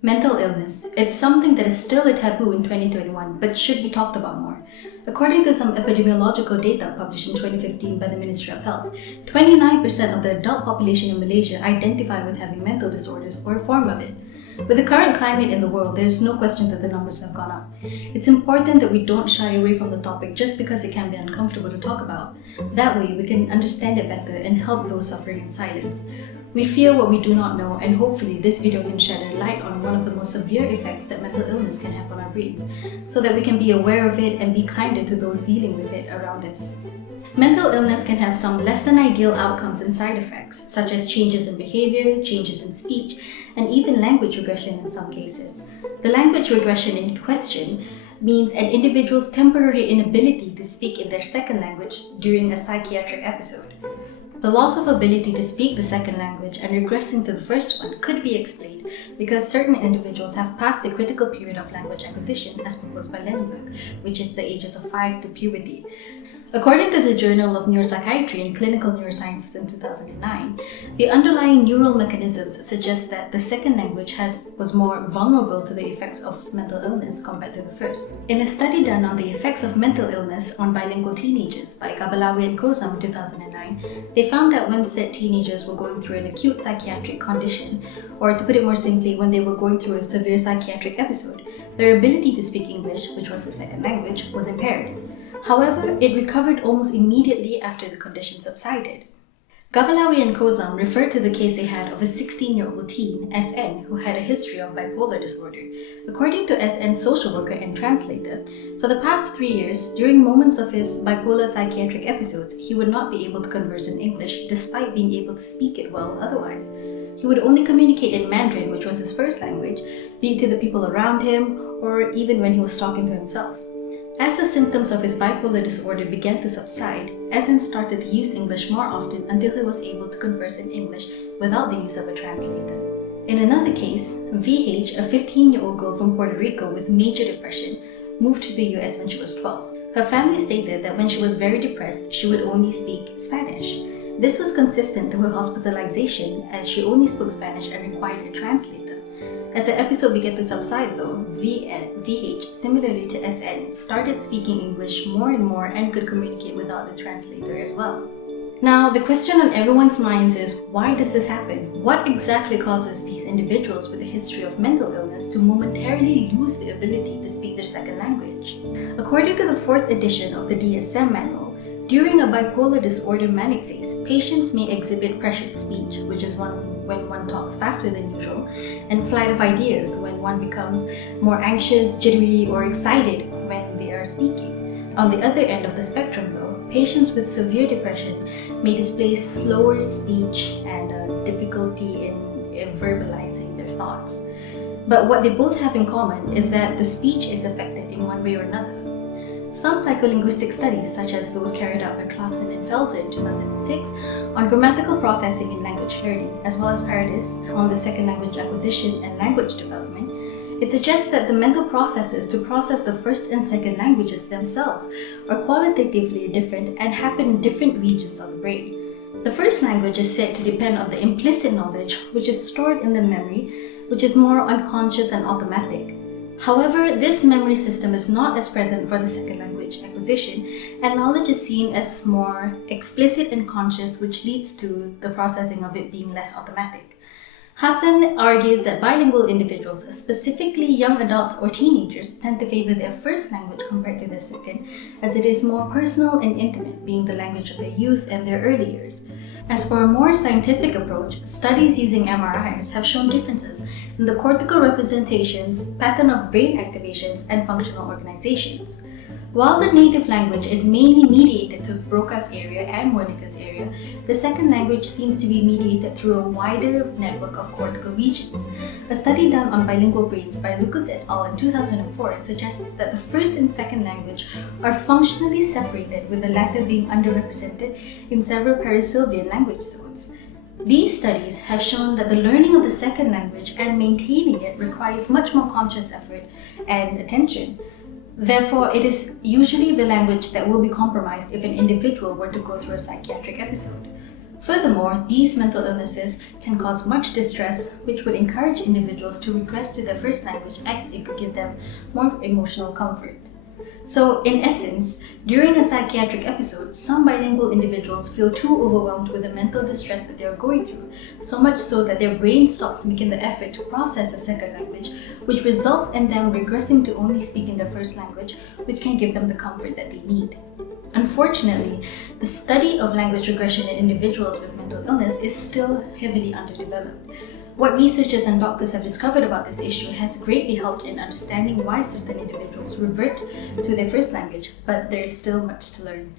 Mental illness. It's something that is still a taboo in 2021 but should be talked about more. According to some epidemiological data published in 2015 by the Ministry of Health, 29% of the adult population in Malaysia identify with having mental disorders or a form of it. With the current climate in the world, there is no question that the numbers have gone up. It's important that we don't shy away from the topic just because it can be uncomfortable to talk about. That way, we can understand it better and help those suffering in silence. We fear what we do not know, and hopefully this video can shed a light on one of the most severe effects that mental illness can have on our brains, so that we can be aware of it and be kinder to those dealing with it around us. Mental illness can have some less than ideal outcomes and side effects, such as changes in behavior, changes in speech, and even language regression in some cases. The language regression in question means an individual's temporary inability to speak in their second language during a psychiatric episode. The loss of ability to speak the second language and regressing to the first one could be explained because certain individuals have passed the critical period of language acquisition as proposed by Lenenberg, which is the ages of 5 to puberty. According to the Journal of Neuropsychiatry and Clinical Neurosciences in 2009, the underlying neural mechanisms suggest that the second language was more vulnerable to the effects of mental illness compared to the first. In a study done on the effects of mental illness on bilingual teenagers by Kabalawi and Kozam in 2009, they found that when said teenagers were going through an acute psychiatric condition, or to put it more simply, when they were going through a severe psychiatric episode, their ability to speak English, which was the second language, was impaired. However, it recovered almost immediately after the condition subsided. Gabalawi and Kozam referred to the case they had of a 16-year-old teen, SN, who had a history of bipolar disorder. According to SN's social worker and translator, for the past 3 years, during moments of his bipolar psychiatric episodes, he would not be able to converse in English despite being able to speak it well otherwise. He would only communicate in Mandarin, which was his first language, be it to the people around him or even when he was talking to himself. As the symptoms of his bipolar disorder began to subside, SN started to use English more often until he was able to converse in English without the use of a translator. In another case, VH, a 15-year-old girl from Puerto Rico with major depression, moved to the US when she was 12. Her family stated that when she was very depressed, she would only speak Spanish. This was consistent to her hospitalization as she only spoke Spanish and required a translator. As the episode began to subside though, VH, similarly to SN, started speaking English more and more and could communicate without the translator as well. Now, the question on everyone's minds is, why does this happen? What exactly causes these individuals with a history of mental illness to momentarily lose the ability to speak their second language? According to the 4th edition of the DSM manual, during a bipolar disorder manic phase, patients may exhibit pressured speech, which is when one talks faster than usual, and flight of ideas, when one becomes more anxious, jittery, or excited when they are speaking. On the other end of the spectrum though, patients with severe depression may display slower speech and difficulty in verbalizing their thoughts. But what they both have in common is that the speech is affected in one way or another. Some psycholinguistic studies, such as those carried out by Klassen and Felser in 2006 on grammatical processing in language learning, as well as Paradis on the second language acquisition and language development, it suggests that the mental processes to process the first and second languages themselves are qualitatively different and happen in different regions of the brain. The first language is said to depend on the implicit knowledge, which is stored in the memory, which is more unconscious and automatic. However, this memory system is not as present for the second language acquisition, and knowledge is seen as more explicit and conscious, which leads to the processing of it being less automatic. Hassan argues that bilingual individuals, specifically young adults or teenagers, tend to favor their first language compared to their second, as it is more personal and intimate, being the language of their youth and their early years. As for a more scientific approach, studies using MRIs have shown differences in the cortical representations, pattern of brain activations, and functional organizations. While the native language is mainly mediated to Broca's area and Wernicke's area, the second language seems to be mediated through a wider network of cortical regions. A study done on bilingual brains by Lucas et al. In 2004 suggests that the first and second language are functionally separated, with the latter being underrepresented in several perisylvian language zones. These studies have shown that the learning of the second language and maintaining it requires much more conscious effort and attention. Therefore, it is usually the language that will be compromised if an individual were to go through a psychiatric episode. Furthermore, these mental illnesses can cause much distress, which would encourage individuals to regress to their first language as it could give them more emotional comfort. So, in essence, during a psychiatric episode, some bilingual individuals feel too overwhelmed with the mental distress that they are going through, so much so that their brain stops making the effort to process the second language, which results in them regressing to only speaking their first language, which can give them the comfort that they need. Unfortunately, the study of language regression in individuals with mental illness is still heavily underdeveloped. What researchers and doctors have discovered about this issue has greatly helped in understanding why certain individuals revert to their first language, but there is still much to learn.